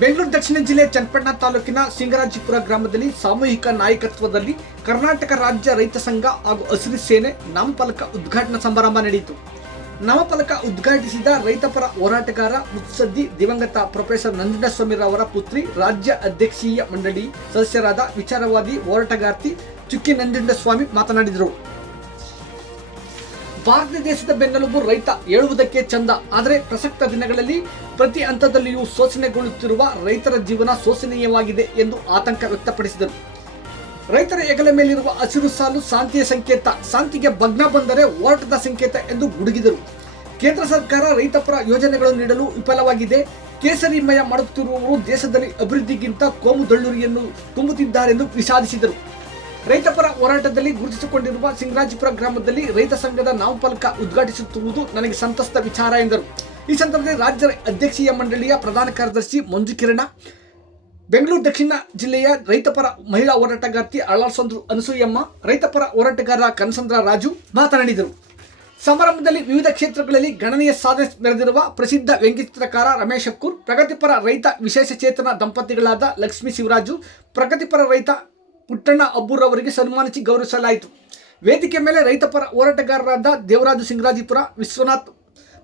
ಬೆಂಗಳೂರು ದಕ್ಷಿಣ ಜಿಲ್ಲೆ ಚನ್ನಪಟ್ಟಣ ತಾಲೂಕಿನ ಸಿಂಗರಾಜಪುರ ಗ್ರಾಮದಲ್ಲಿ ಸಾಮೂಹಿಕ ನಾಯಕತ್ವದಲ್ಲಿ ಕರ್ನಾಟಕ ರಾಜ್ಯ ರೈತ ಸಂಘ ಹಾಗೂ ಹಸಿರು ಸೇನೆ ನಾಮಫಲಕ ಉದ್ಘಾಟನಾ ಸಮಾರಂಭ ನಡೆಯಿತು. ನಾಮಫಲಕ ಉದ್ಘಾಟಿಸಿದ ರೈತಪರ ಹೋರಾಟಗಾರ ಮುತ್ಸದ್ದಿ ದಿವಂಗತ ಪ್ರೊಫೆಸರ್ ನಂಜುಂಡಸ್ವಾಮಿರವರ ಪುತ್ರಿ, ರಾಜ್ಯ ಅಧ್ಯಕ್ಷೀಯ ಮಂಡಳಿ ಸದಸ್ಯರಾದ ವಿಚಾರವಾದಿ ಹೋರಾಟಗಾರ್ತಿ ಚುಕ್ಕಿ ನಂಜುಂಡಸ್ವಾಮಿ ಮಾತನಾಡಿದರು. ಭಾರತ ದೇಶದ ಬೆನ್ನೆಲುಬು ರೈತ ಹೇಳುವುದಕ್ಕೆ ಚಂದ, ಆದರೆ ಪ್ರಸಕ್ತ ದಿನಗಳಲ್ಲಿ ಪ್ರತಿ ಹಂತದಲ್ಲಿಯೂ ಶೋಷಣೆಗೊಳ್ಳುತ್ತಿರುವ ರೈತರ ಜೀವನ ಶೋಚನೀಯವಾಗಿದೆ ಎಂದು ಆತಂಕ ವ್ಯಕ್ತಪಡಿಸಿದರು. ರೈತರ ಹೆಗಲ ಮೇಲಿರುವ ಹಸಿರು ಸಾಲು ಶಾಂತಿಯ ಸಂಕೇತ, ಶಾಂತಿಗೆ ಭಗ್ನ ಬಂದರೆ ಹೋರಾಟದ ಸಂಕೇತ ಎಂದು ಗುಡುಗಿದರು. ಕೇಂದ್ರ ಸರ್ಕಾರ ರೈತಪರ ಯೋಜನೆಗಳನ್ನು ನೀಡಲು ವಿಫಲವಾಗಿದೆ. ಕೇಸರಿಮಯ ಮಾಡುತ್ತಿರುವವರು ದೇಶದಲ್ಲಿ ಅಭಿವೃದ್ಧಿಗಿಂತ ಕೋಮು ದಳ್ಳುರಿಯನ್ನು ತುಂಬುತ್ತಿದ್ದಾರೆಂದು ವಿಷಾದಿಸಿದರು. ರೈತಪರ ಹೋರಾಟದಲ್ಲಿ ಗುರುತಿಸಿಕೊಂಡಿರುವ ಸಿಂಗರಾಜಪುರ ಗ್ರಾಮದಲ್ಲಿ ರೈತ ಸಂಘದ ನಾಮಫಲಕ ಉದ್ಘಾಟಿಸುತ್ತಿರುವುದು ನನಗೆ ಸಂತಸದ ವಿಚಾರ ಎಂದರು. ಈ ಸಂದರ್ಭದಲ್ಲಿ ರಾಜ್ಯ ಅಧ್ಯಕ್ಷೀಯ ಮಂಡಳಿಯ ಪ್ರಧಾನ ಕಾರ್ಯದರ್ಶಿ ಮಂಜು ಕಿರಣ, ಬೆಂಗಳೂರು ದಕ್ಷಿಣ ಜಿಲ್ಲೆಯ ರೈತಪರ ಮಹಿಳಾ ಹೋರಾಟಗಾರ್ತಿ ಅಳಸಂದ್ರು ಅನಸೂಯಮ್ಮ, ರೈತಪರ ಹೋರಾಟಗಾರ ಕನಸಂದ್ರ ರಾಜು ಮಾತನಾಡಿದರು. ಸಮಾರಂಭದಲ್ಲಿ ವಿವಿಧ ಕ್ಷೇತ್ರಗಳಲ್ಲಿ ಗಣನೀಯ ಸಾಧನೆ ಮೆರೆದಿರುವ ಪ್ರಸಿದ್ಧ ವ್ಯಂಗ್ಯಚಿತ್ರಕಾರ ರಮೇಶ್ ಅಕ್ಕೂರ್, ಪ್ರಗತಿಪರ ರೈತ ವಿಶೇಷ ಚೇತನ ದಂಪತಿಗಳಾದ ಲಕ್ಷ್ಮೀ ಶಿವರಾಜು, ಪ್ರಗತಿಪರ ರೈತ ಪುಟ್ಟಣ್ಣ ಅಬ್ಬೂರವರಿಗೆ ಸನ್ಮಾನಿಸಿ ಗೌರವಿಸಲಾಯಿತು. ವೇದಿಕೆ ಮೇಲೆ ರೈತಪರ ಹೋರಾಟಗಾರರಾದ ದೇವರಾಜು ಸಿಂಗರಾಜಪುರ, ವಿಶ್ವನಾಥ್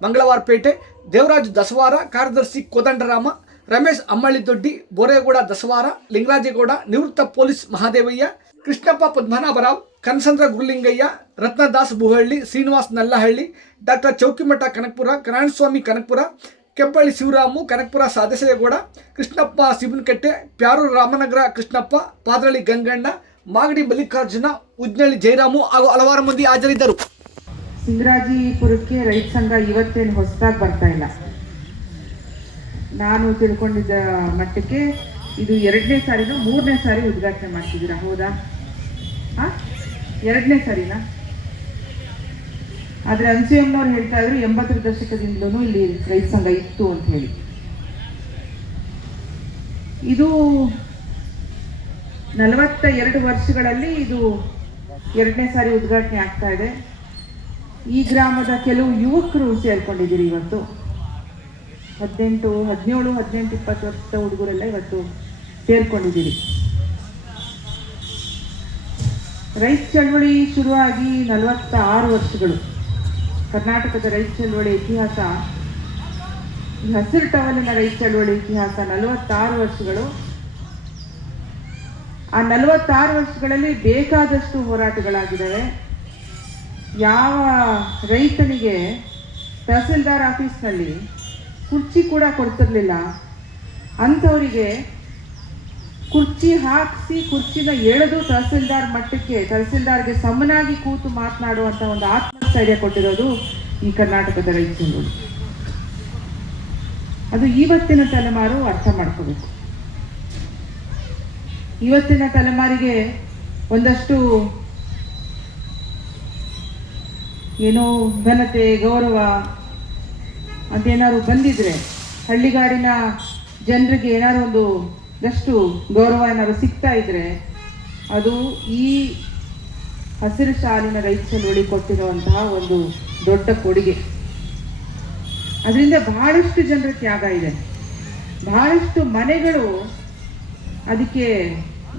ಮಂಗಳವಾರಪೇಟೆ, ದೇವರಾಜು ದಸವಾರ, ಕಾರ್ಯದರ್ಶಿ ಕೋದಂಡರಾಮ, ರಮೇಶ್ ಅಮ್ಮಳ್ಳಿದೊಡ್ಡಿ, ಬೋರೇಗೌಡ ದಸವಾರ, ಲಿಂಗರಾಜೇಗೌಡ, ನಿವೃತ್ತ ಪೊಲೀಸ್ ಮಹಾದೇವಯ್ಯ, ಕೃಷ್ಣಪ್ಪ ಪದ್ಮನಾಭರಾವ್, ಕನಸಂದ್ರ ಗುರುಲಿಂಗಯ್ಯ, ರತ್ನದಾಸ್ ಬುಹಳ್ಳಿ, ಶ್ರೀನಿವಾಸ್ ನಲ್ಲಹಳ್ಳಿ, ಡಾಕ್ಟರ್ ಚೌಕಿಮಠ ಕನಕಪುರ, ನಾರಾಯಣಸ್ವಾಮಿ ಕನಕಪುರ, ಕೆಂಪಳ್ಳಿ ಶಿವರಾಮು, ಕನಕಪುರ ಸಾದೇಶೇಗೌಡ, ಕೃಷ್ಣಪ್ಪ ಸಿಬನಕಟ್ಟೆ, ಪ್ಯಾರೂರು ರಾಮನಗರ ಕೃಷ್ಣಪ್ಪ, ಪಾದರಳ್ಳಿ ಗಂಗಣ್ಣ, ಮಾಗಡಿ ಮಲ್ಲಿಕಾರ್ಜುನ, ಉಜ್ನಳ್ಳಿ ಜಯರಾಮು ಹಾಗೂ ಹಲವಾರು ಮಂದಿ ಹಾಜರಿದ್ದರು. ಸಿಂಗರಾಜಪುರಕ್ಕೆ ರೈತ ಸಂಘ ಇವತ್ತೇನು ಹೊಸದಾಗಿ ಬರ್ತಾ ಇಲ್ಲ. ನಾನು ತಿಳ್ಕೊಂಡಿದ್ದ ಮಟ್ಟಕ್ಕೆ ಇದು 2ನೇ ಸಾರಿನೋ 3ನೇ ಸಾರಿ ಉದ್ಘಾಟನೆ ಮಾಡ್ತಿದ್ದೀರಾ, ಹೌದಾ? 2ನೇ ಸಾರಿನಾ? ಆದರೆ ಅನಸೂಯಮ್ಮನವ್ರು ಹೇಳ್ತಾ ಇದ್ರು 80ರ ದಶಕದಿಂದಲೂ ಇಲ್ಲಿ ರೈತ ಸಂಘ ಇತ್ತು ಅಂತ ಹೇಳಿ. ಇದು 42 ವರ್ಷಗಳಲ್ಲಿ ಇದು 2ನೇ ಸಾರಿ ಉದ್ಘಾಟನೆ ಆಗ್ತಾ ಇದೆ. ಈ ಗ್ರಾಮದ ಕೆಲವು ಯುವಕರು ಸೇರ್ಕೊಂಡಿದ್ದೀರಿ. ಇವತ್ತು 17, 18, 20 ವರ್ಷದ ಹುಡುಗರೆಲ್ಲ ಇವತ್ತು ಸೇರ್ಕೊಂಡಿದ್ದೀರಿ. ರೈತ ಚಳವಳಿ ಶುರುವಾಗಿ 46 ವರ್ಷಗಳು. ಕರ್ನಾಟಕದ ರೈತ ಚಳವಳಿ ಇತಿಹಾಸ, ಈ ಹಸಿರು ಟವಲಿನ ರೈತ ಚಳವಳಿ ಇತಿಹಾಸ 46 ವರ್ಷಗಳು. ಆ 46 ವರ್ಷಗಳಲ್ಲಿ ಬೇಕಾದಷ್ಟು ಹೋರಾಟಗಳಾಗಿದ್ದಾವೆ. ಯಾವ ರೈತನಿಗೆ ತಹಸೀಲ್ದಾರ್ ಆಫೀಸ್ನಲ್ಲಿ ಕುರ್ಚಿ ಕೂಡ ಕೊಡ್ತಿರ್ಲಿಲ್ಲ, ಅಂಥವರಿಗೆ ಕುರ್ಚಿ ಹಾಕಿಸಿ ಕುರ್ಚಿನ ಎಳೆದು ತಹಸೀಲ್ದಾರ್ ಮಟ್ಟಕ್ಕೆ, ತಹಸೀಲ್ದಾರ್ಗೆ ಸಮನಾಗಿ ಕೂತು ಮಾತನಾಡುವಂಥ ಒಂದು ಆತ್ಮಸ್ಥೈರ್ಯ ಕೊಟ್ಟಿರೋದು ಈ ಕರ್ನಾಟಕದ ರೈತ ಚಳವಳಿ. ಅದು ಇವತ್ತಿನ ತಲೆಮಾರು ಅರ್ಥ ಮಾಡ್ಕೋಬೇಕು. ಇವತ್ತಿನ ತಲೆಮಾರಿಗೆ ಒಂದಷ್ಟು ಏನೋ ಘನತೆ, ಗೌರವ ಅಂತೇನಾದ್ರು ಬಂದಿದ್ರೆ, ಹಳ್ಳಿಗಾಡಿನ ಜನರಿಗೆ ಏನಾದ್ರು ಒಂದಷ್ಟು ಗೌರವ ಏನಾದ್ರು ಸಿಗ್ತಾ ಇದ್ರೆ ಅದು ಈ ಹಸಿರು ಶಾಲಿನ ರೈತ ಚಳವಳಿ ಕೊಟ್ಟಿರುವಂತಹ ಒಂದು ದೊಡ್ಡ ಕೊಡುಗೆ. ಅದರಿಂದ ಬಹಳಷ್ಟು ಜನರ ತ್ಯಾಗ ಇದೆ, ಬಹಳಷ್ಟು ಮನೆಗಳು ಅದಕ್ಕೆ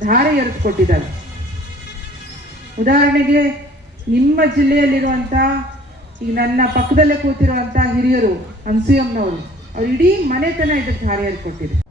ಧಾರೆ ಎರೆದು ಕೊಟ್ಟಿದ್ದಾರೆ. ಉದಾಹರಣೆಗೆ ನಿಮ್ಮ ಜಿಲ್ಲೆಯಲ್ಲಿರುವಂಥ, ಈಗ ನನ್ನ ಪಕ್ಕದಲ್ಲೇ ಕೂತಿರುವಂಥ ಹಿರಿಯರು ಅನಸೂಯಮ್ಮನವರು, ಅವ್ರು ಇಡೀ ಮನೆತನ ಇದಕ್ಕೆ ಧಾರೆ ಎರೆದು ಕೊಟ್ಟಿದ್ದಾರೆ.